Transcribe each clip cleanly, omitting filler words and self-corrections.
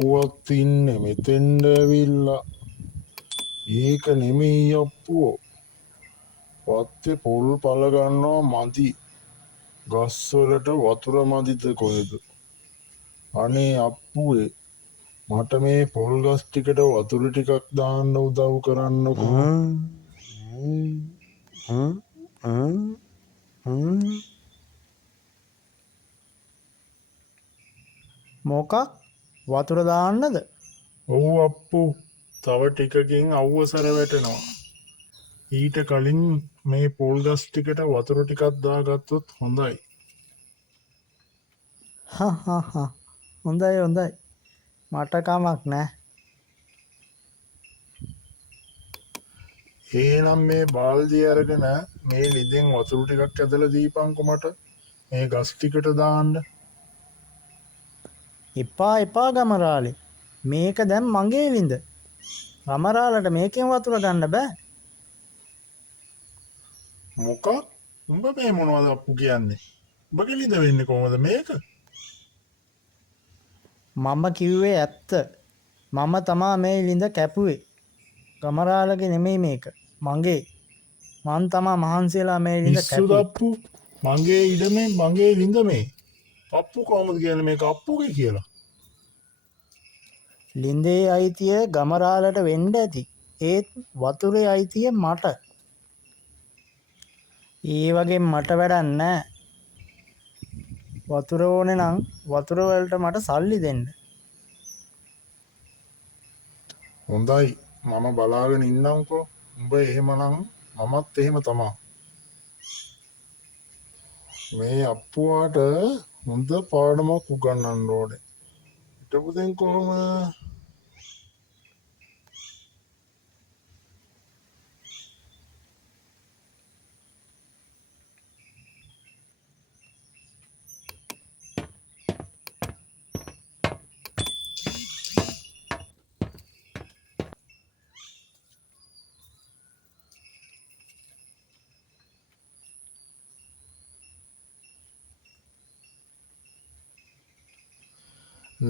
අප්පුවත් ඉන්නේ මෙතෙන්ට ඇවිල්ලා. ඒක නෙමෙයි අප්පුවෝ. වත්තේ පොල් පල ගන්නවා මදි. ගස්වලට වතුර මදිද කොහෙද? අනේ අප්පුවේ මට මේ පොල් ගස් ටිකට වතුර ටිකක් දාන්න උදව් කරන්නකෝ. මොකක් වතුර දාන්නද? ඔව් අප්පු තව ටිකකින් අවසර වැටෙනවා. ඊට කලින් මේ පොල් ගස් ටිකට වතුර ටිකක් දාගත්තොත් හොඳයි. හොඳයි මට කමක් නෑ. එහෙනම් මේ බාල්දිය අරගෙන මේ ලිදෙන් වතුර ටිකක් ඇදලා දීපන්කො මට මේ ගස් ටිකට දාන්න. එපා ගමරාලේ. මේක දැන් මගේ ලිඳ. ගමරාලට මේකෙන් වතුර ගන්න බෑ. මොකක්? උඹ මේ මොනවද අප්පු කියන්නේ? උඹගේ ලිඳ වෙන්නේ කොහොමද මේක? මම කිව්වේ ඇත්ත. මම තමා මේ ලිඳ කැපුවේ. ගමරාලගේ නෙමෙයි මේක. මගේ. මං තමා මහන්සියලා මේ ලිඳ පිස්සුද කැපුවේ. අප්පු? මගේ ඉඩමේ මගේ ලිඳ මේ. අප්පු කොහොමද කියන්නේ මේක අප්පුගේ කියලා? ලිඳේ අයිතිය ගමරාලට වෙන්න ඇති. ඒත් වතුරේ අයිතිය මට. ඒ වගේ මට වැඩක් නෑ. වතුර ඕනේ නම් වතුර වලට මට සල්ලි දෙන්න. හොඳයි මම බලාගෙන ඉන්නම්කෝ. උඹ එහෙමනම් මමත් එහෙම තමා. මේ අප්පුවාට හොඳ පාඩමක් උගන්වන්න ඕනේ. හිටපු දෙන් කොහොම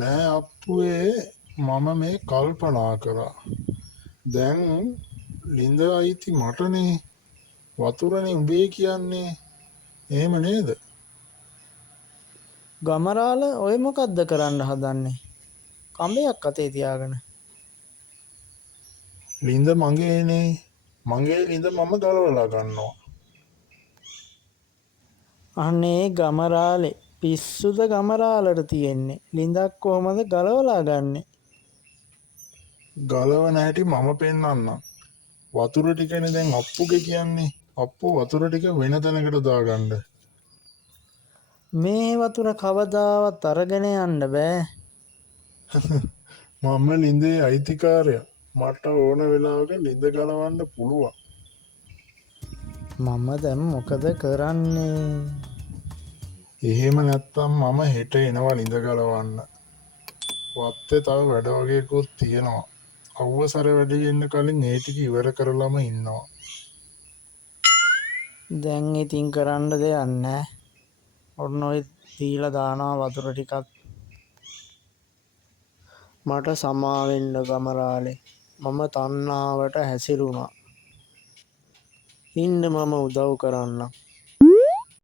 නෑ අප්පුවේ මම මේ කල්පනා කරා. දැන් ලිඳ අයිති මටනේ. වතුරනේ උඹේ කියන්නේ. එහෙම නේද? ගමරාල ඔය මොකද්ද කරන්න හදන්නේ? කඹයක් අතේ තියාගෙන. ලිඳ මගේනේ. මගේ ලිඳ මම ගලවලා ගන්නවා. අනේ ගමරාලේ පිස්සුද ගමරාලට තියෙන්නේ. ලිඳක් කොහමද ගලවලා ගන්නෙ? ගලවන හැටි මම පෙන්වන්නම්. වතුර ටිකනේ දැන් අප්පුගේ කියන්නේ. අප්පු වතුර ටික වෙන තැනකට දාගන්න. මේ වතුර කවදාවත් අරගෙන යන්න බෑ. මම ලිඳේ අයිතිකාරයා. මට ඕන වෙලාවක ලිඳ ගලවන්න පුළුවන්. මම දැන් මොකද කරන්නේ? එහෙම නැත්තම් මම හෙට එනවා ලිඳ ගලවන්න. වත්තේ තව වැඩ වගේකුත් තියෙනවා. අවසර වැඩි වෙන්න කලින් ඒ ටික ඉවර කරලම ඉන්නවා. දැන් ඉතින් කරන්න දෙයක් නෑ. ඔන්න ඔය දීලා දානවා වතුර ටිකක්. මට සමා වෙන්න ගමරාලේ. මම තණ්හාවට හැසිරුණා. ඉන්න මම උදව් කරන්නම්.